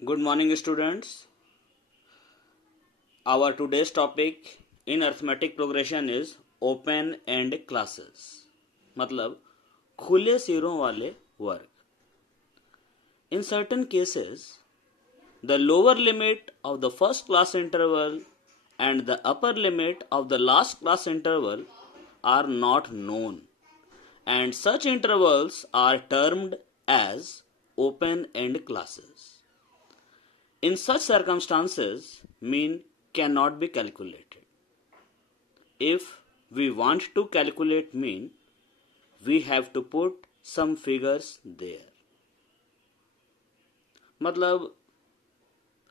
Good morning, students. Our today's topic in arithmetic progression is open end classes. मतलब खुले सिरों वाले वर्ग. In certain cases, the lower limit of the first class interval and the upper limit of the last class interval are not known, and such intervals are termed as open end classes. In such circumstances, mean cannot be calculated. If we want to calculate mean, we have to put some figures there. मतलब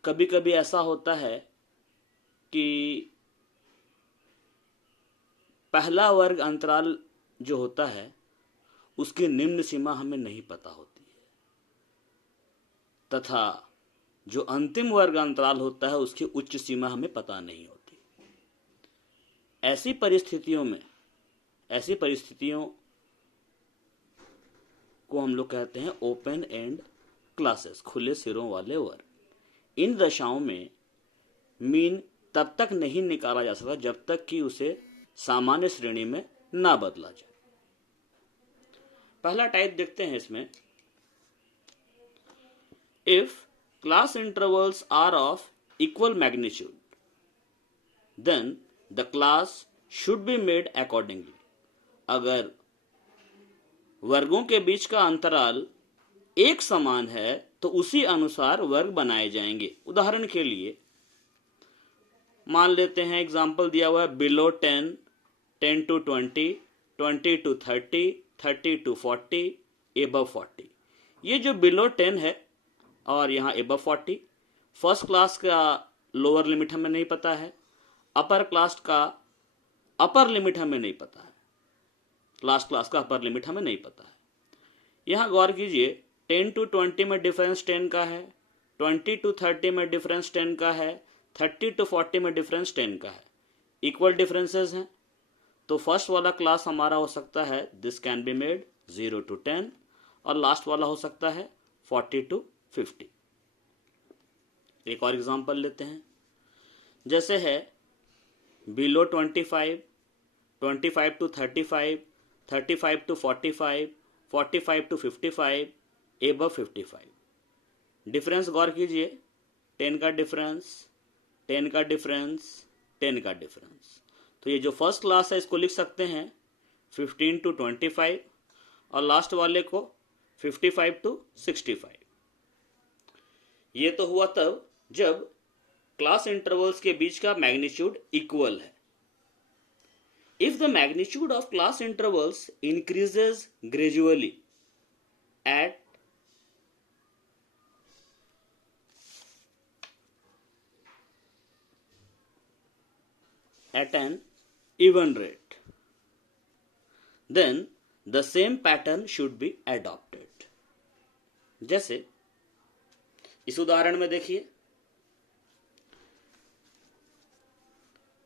कभी कभी ऐसा होता है कि पहला वर्ग अंतराल जो होता है उसकी निम्न सीमा हमें नहीं पता होती है, तथा जो अंतिम वर्ग अंतराल होता है उसकी उच्च सीमा हमें पता नहीं होती. ऐसी परिस्थितियों को हम लोग कहते हैं ओपन एंड क्लासेस, खुले सिरों वाले वर्ग. इन दशाओं में मीन तब तक नहीं निकाला जा सकता जब तक कि उसे सामान्य श्रेणी में ना बदला जाए. पहला टाइप देखते हैं इसमें. If class intervals are of equal magnitude, then the class should be made accordingly. अगर वर्गों के बीच का अंतराल एक समान है तो उसी अनुसार वर्ग बनाए जाएंगे. उदाहरण के लिए मान लेते हैं, एग्जाम्पल दिया हुआ है below 10, 10 to 20, 20 to 30, 30 to 40, above 40. ये जो बिलो 10 है और यहाँ एबव 40, फर्स्ट क्लास का लोअर लिमिट हमें नहीं पता है, अपर क्लास का अपर लिमिट हमें नहीं पता है, लास्ट क्लास का अपर लिमिट हमें नहीं पता है. यहाँ गौर कीजिए, 10 to 20 में डिफरेंस 10 का है, 20 to 30 में डिफरेंस 10 का है, 30 to 40 में डिफरेंस 10 का है. इक्वल डिफरेंसेस हैं तो फर्स्ट वाला क्लास हमारा हो सकता है this can be made 0 to 10 और लास्ट वाला हो सकता है 40 to 50. एक और एग्जांपल लेते हैं, जैसे है below 25, 25 to 35, 35 to 45, 45 to 55, above 55. Difference गौर कीजिए, 10 का डिफरेंस, 10 का डिफरेंस, 10 का डिफरेंस. तो ये जो फर्स्ट क्लास है इसको लिख सकते हैं 15 to 25 और लास्ट वाले को 55 to 65. ये तो हुआ तब जब क्लास इंटरवल्स के बीच का मैग्नीट्यूड इक्वल है. If the magnitude of class intervals increases gradually at an even rate, then the same pattern should be adopted. जैसे इस उदाहरण में देखिए,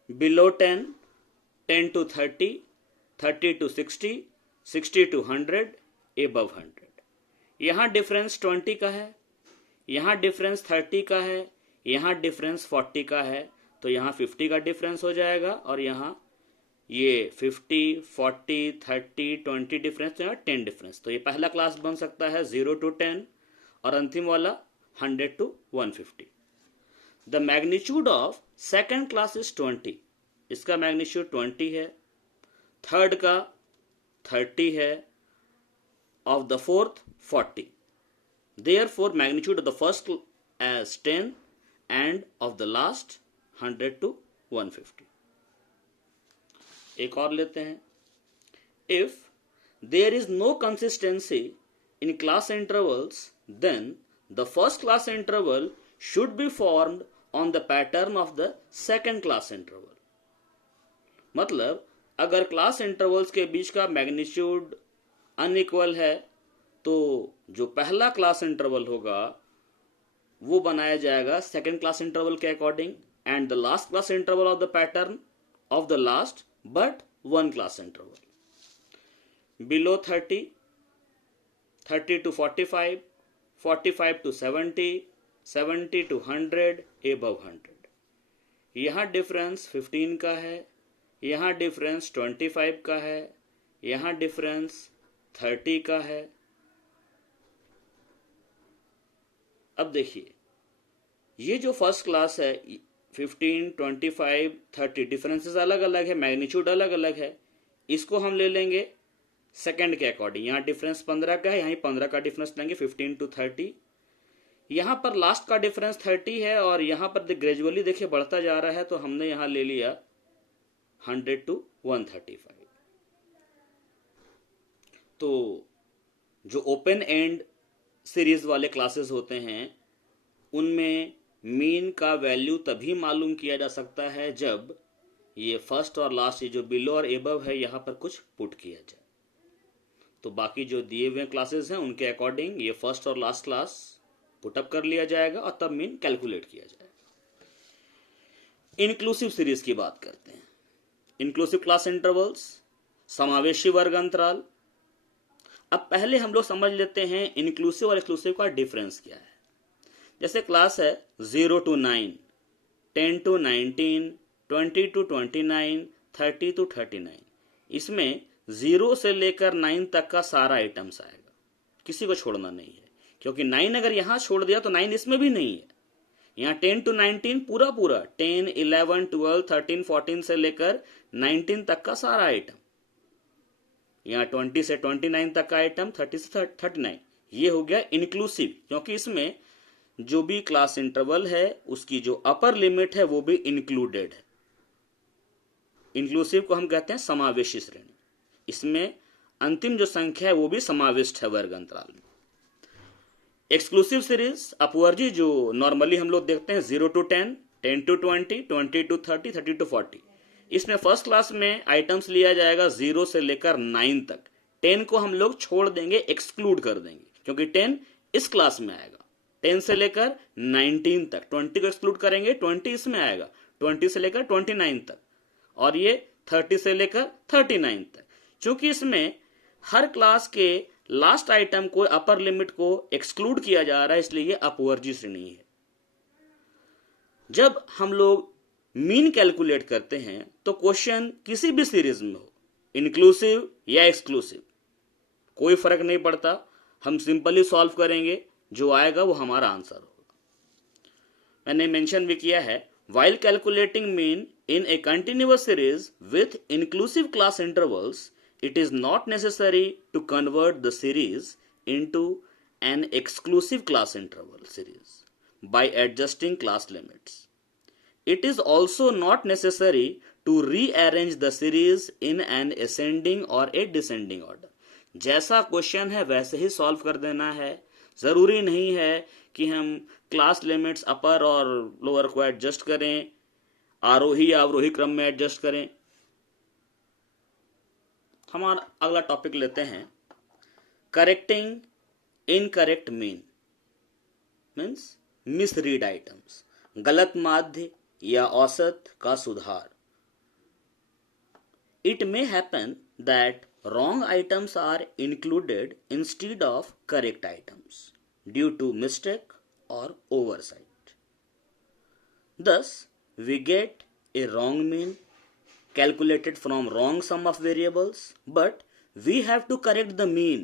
below 10, 10 to 30, 30 to 60, 60 to 100, above 100. यहाँ डिफरेंस 20 का है, यहाँ डिफरेंस 30 का है, यहाँ डिफरेंस 40 का है, तो यहाँ 50 का डिफरेंस हो जाएगा और यहाँ ये 50, 40, 30, 20 डिफरेंस, तो यहाँ 10 डिफरेंस. तो ये पहला क्लास बन सकता है 0 to 10 और अंतिम वाला 100 to 150. The magnitude of second class is 20. इसका मैग्नीट्यूड 20 है, थर्ड का 30 है, of the fourth 40. Therefore magnitude of the first as 10 and of the last 100 to 150. एक और लेते हैं, if there is no consistency in class intervals then the first class interval should be formed on the pattern of the second class interval. मतलब अगर class intervals के बीच का magnitude unequal है तो जो पहला क्लास इंटरवल होगा वो बनाया जाएगा सेकेंड क्लास इंटरवल के according and the last class interval of the pattern of the last but one class interval. Below 30, 30 to 45, 45 to 70, 70 to 100 above 100। यहाँ डिफरेंस 15 का है, यहाँ डिफरेंस 25 का है, यहाँ डिफरेंस 30 का है। अब देखिए, ये जो फर्स्ट क्लास है 15, 25, 30 डिफरेंसेस अलग अलग है, मैग्नीट्यूड अलग अलग है। इसको हम ले लेंगे सेकंड के अकॉर्डिंग। यहाँ डिफरेंस 15 का है, यहाँ 15 का डिफरेंस लेंगे 15 to 30। यहाँ पर लास्ट का डिफरेंस 30 है और यहाँ पर ग्रेजुअली देखिए बढ़ता जा रहा है, तो हमने यहाँ ले लिया 100 to 135। तो जो ओपन एंड सीरीज वाले क्लासेस होते हैं उनमें मीन का वैल्यू तभी मालूम किया जा सकता है जब ये फर्स्ट और लास्ट, ये जो बिलो और एबव है, यहाँ पर कुछ पुट किया जाए। तो बाकी जो दिए हुए क्लासेस हैं उनके अकॉर्डिंग ये फर्स्ट और लास्ट क्लास पुटअप कर लिया जाएगा और तब मीन कैलकुलेट किया जाएगा। इंक्लूसिव सीरीज की बात करते हैं। इंक्लूसिव क्लास इंटरवल्स, समावेशी वर्ग अंतराल। अब पहले हम लोग समझ लेते हैं इंक्लूसिव और एक्सक्लूसिव का डिफरेंस क्या है। जैसे क्लास है 0 to 9, 10 to 19, 20 to 29, 30 to 39। इसमें 0 से लेकर 9 तक का सारा आइटम्स आएगा, किसी को छोड़ना नहीं है, क्योंकि 9 अगर यहां छोड़ दिया तो 9 इसमें भी नहीं है। यहाँ 10 to 19 पूरा 10, 11, 12, 13, 14 से लेकर 19 तक का सारा आइटम। यहाँ 20 से 29 तक का आइटम, 30 से 39। ये हो गया इंक्लूसिव, क्योंकि इसमें जो भी क्लास इंटरवल है उसकी जो अपर लिमिट है वो भी इंक्लूडेड है। इंक्लूसिव को हम कहते हैं समावेशी श्रेणी। इसमें अंतिम जो संख्या है वो भी समाविष्ट है वर्ग अंतराल में। एक्सक्लूसिव सीरीज अपवर्जी जो नॉर्मली हम लोग देखते हैं 0 to 10, 10 to 20, 20 to 30, 30 to 40। इसमें फर्स्ट क्लास में आइटम्स लिया जाएगा 0 से लेकर 9 तक। 10 को हम लोग छोड़ देंगे, एक्सक्लूड कर देंगे, क्योंकि 10 इस क्लास में आएगा। 10 से लेकर 19 तक, 20 को एक्सक्लूड करेंगे, 20 इसमें आएगा, 20 से लेकर 29 तक, और ये 30 से लेकर 39 तक। चूंकि इसमें हर क्लास के लास्ट आइटम को, अपर लिमिट को एक्सक्लूड किया जा रहा है, इसलिए ये अपवर्जी श्रेणी है। जब हम लोग मीन कैलकुलेट करते हैं तो क्वेश्चन किसी भी सीरीज में हो, इंक्लूसिव या एक्सक्लूसिव, कोई फर्क नहीं पड़ता, हम सिंपली सॉल्व करेंगे, जो आएगा वो हमारा आंसर होगा। मैंने मेंशन भी किया है, while calculating mean in a continuous series with inclusive class intervals, it is not necessary to convert the series into an exclusive class interval series by adjusting class limits. It is also not necessary to rearrange the series in an ascending or a descending order. जैसा question है वैसे ही solve कर देना है। जरूरी नहीं है कि हम क्लास लिमिट्स अपर और लोअर को एडजस्ट करें, आरोही या अवरोही क्रम में एडजस्ट करें। हमारा अगला टॉपिक लेते हैं, correcting incorrect mean, means misread items, गलत माध्य या औसत का सुधार। It may happen that wrong items are included instead of correct items due to mistake or oversight. Thus, we get a wrong mean calculated from wrong sum of variables, but we have to correct the mean.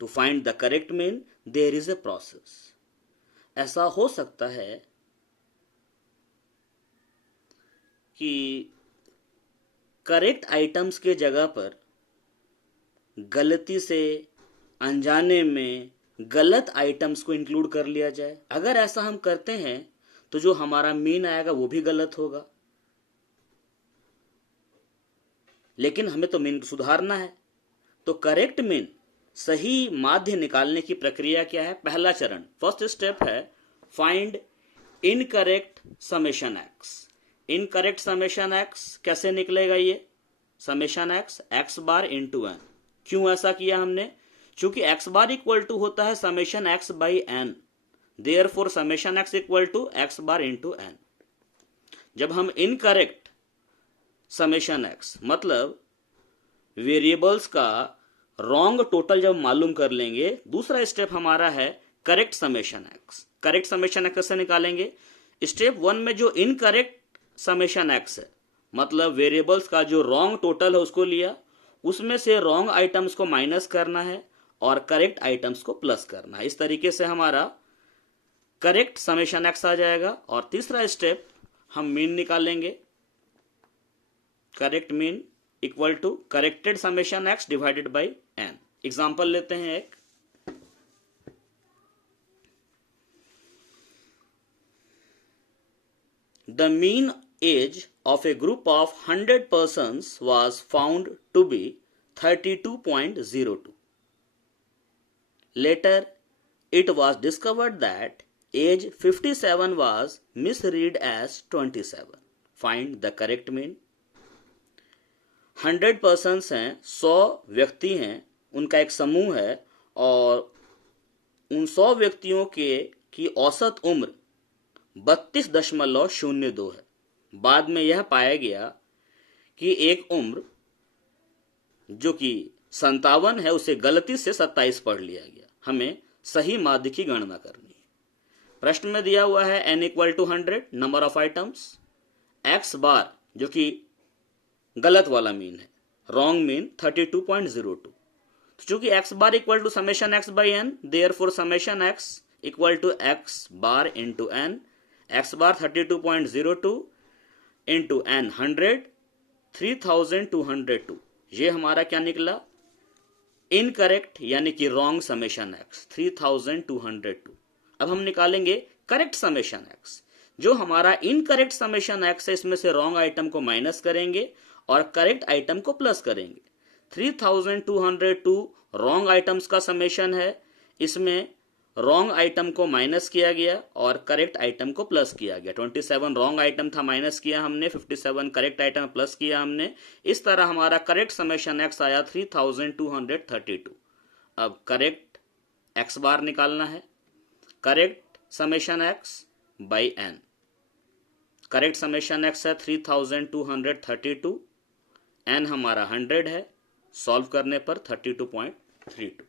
To find the correct mean, there is a process. ऐसा हो सकता है कि correct items के जगह पर गलती से अनजाने में गलत आइटम्स को इंक्लूड कर लिया जाए। अगर ऐसा हम करते हैं तो जो हमारा मीन आएगा वो भी गलत होगा, लेकिन हमें तो मीन सुधारना है। तो करेक्ट मीन, सही माध्य निकालने की प्रक्रिया क्या है? पहला चरण, फर्स्ट स्टेप है find incorrect summation x. Incorrect summation X कैसे निकलेगा? ये summation x x bar into N. क्यों ऐसा किया हमने? चूंकि एक्स बार इक्वल टू होता है summation x by N, therefore summation X equal to X bar into N. जब हम इनकरेक्ट समेशन एक्स मतलब वेरिएबल्स का रॉन्ग टोटल जब मालूम कर लेंगे, दूसरा स्टेप हमारा है correct summation X. Correct summation X कैसे निकालेंगे? स्टेप 1 में जो इनकरेक्ट समेशन एक्स है, मतलब वेरिएबल्स का जो रॉन्ग टोटल है उसको लिया, उसमें से रॉन्ग आइटम्स को माइनस करना है और करेक्ट आइटम्स को प्लस करना है। इस तरीके से हमारा करेक्ट समेशन एक्स आ जाएगा। और तीसरा स्टेप हम मीन निकालेंगे। Correct mean equal to corrected summation X divided by N. Example लेते हैं एक। The mean age of a group of 100 persons was found to be 32.02. Later, it was discovered that age 57 was misread as 27. Find the correct mean. 100 persons हैं, 100 व्यक्ति हैं, उनका एक समूह है और उन 100 व्यक्तियों की औसत उम्र 32.02 है। बाद में यह पाया गया कि एक उम्र जो कि 57 है उसे गलती से 27 पढ़ लिया गया। हमें सही माध्य की गणना करनी है। प्रश्न में दिया हुआ है n equal to 100 number of items, x bar जो कि गलत वाला मीन है, रॉन्ग मीन 32.02। तो चूंकि x bar equal to summation x by N, therefore summation x equal to x bar into n. x bar 32.02 into n 100, 3202। ये हमारा क्या निकला? इनकरेक्ट यानी कि रॉन्ग समेशन x 3202। अब हम निकालेंगे करेक्ट समेशन x। जो हमारा इनकरेक्ट समेशन x है, इसमें से रॉन्ग आइटम को माइनस करेंगे और करेक्ट आइटम को प्लस करेंगे। 3202 रॉन्ग आइटम्स का समेशन है, इसमें रॉन्ग आइटम को माइनस किया गया और करेक्ट आइटम को प्लस किया गया। 27 रॉन्ग आइटम था, माइनस किया हमने, 57 करेक्ट आइटम प्लस किया हमने। इस तरह हमारा करेक्ट समेशन एक्स आया 3232। अब करेक्ट एक्स बार निकालना है। Correct summation x by n. Correct summation x है 3232, एन हमारा 100 है, सॉल्व करने पर 32.32।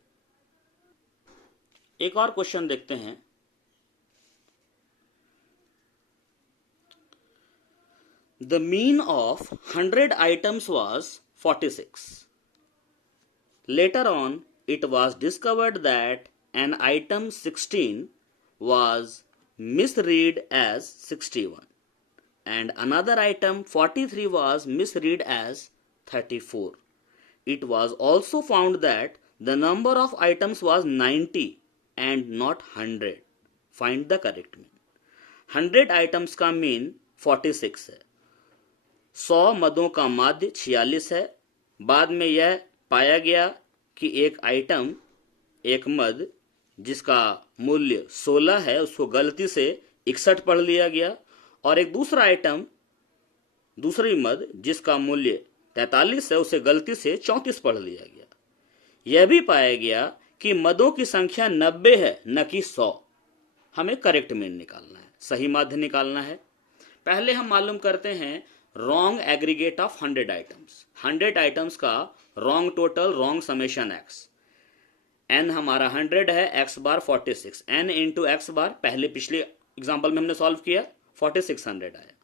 एक और क्वेश्चन देखते हैं। The mean of 100 items was 46. Later on, it was discovered that an item 16 was misread as 61 and another item 43 was misread as 34. It was also found that the number of items was 90 and not 100. Find the correct mean. 100 items का mean 46 है, 100 मदों का माध्य 46 है। बाद में यह पाया गया कि एक आइटम, एक मद जिसका मूल्य 16 है उसको गलती से 61 पढ़ लिया गया और एक दूसरा आइटम, दूसरी मद जिसका मूल्य 43 है उसे गलती से 34 पढ़ लिया गया। यह भी पाया गया कि मदों की संख्या 90 है न कि 100। हमें करेक्ट मीन निकालना है, सही माध्य निकालना है। पहले हम मालूम करते हैं wrong aggregate of 100 items. 100 items का wrong total, wrong summation X. N हमारा 100 है, X bar 46, N into X bar पहले पिछले एग्जाम्पल में हमने सॉल्व किया, 4600 आया।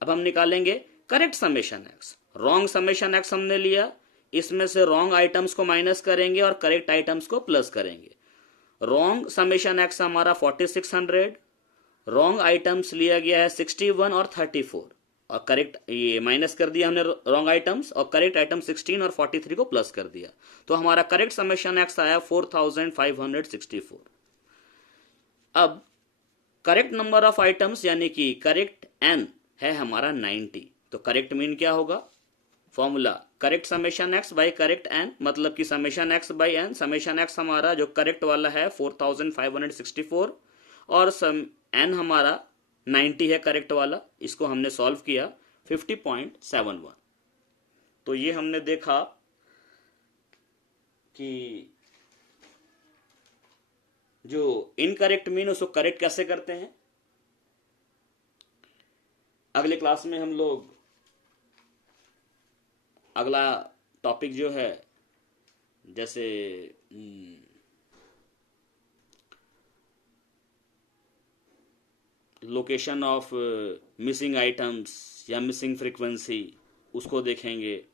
अब हम निकालेंगे correct summation x. Wrong summation x हमने लिया, इसमें से रॉन्ग आइटम्स को माइनस करेंगे और करेक्ट आइटम्स को प्लस करेंगे। रॉन्ग समेशन एक्स हमारा 4600, रॉन्ग आइटम्स लिया गया है 61 और 34 और करेक्ट ये माइनस कर दिया हमने रॉन्ग आइटम्स और करेक्ट आइटम 16 और 43 को प्लस कर दिया। तो हमारा करेक्ट समेशन एक्स आया 4564। अब करेक्ट नंबर ऑफ आइटम्स यानी कि करेक्ट एन है हमारा 90। तो करेक्ट मीन क्या होगा? Formula correct summation x by correct n, मतलब कि summation x by n. Summation x हमारा जो करेक्ट वाला है 4564 और एन हमारा 90 है करेक्ट वाला। इसको हमने सॉल्व किया 50.71। तो ये हमने देखा कि जो इनकरेक्ट मीन उसको करेक्ट कैसे करते हैं। अगले क्लास में हम लोग अगला टॉपिक जो है, जैसे लोकेशन ऑफ मिसिंग आइटम्स या मिसिंग फ्रीक्वेंसी उसको देखेंगे,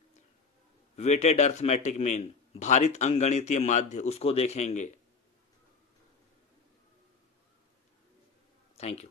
वेटेड अर्थमेटिक मीन भारित अंकगणितीय माध्य उसको देखेंगे। Thank you.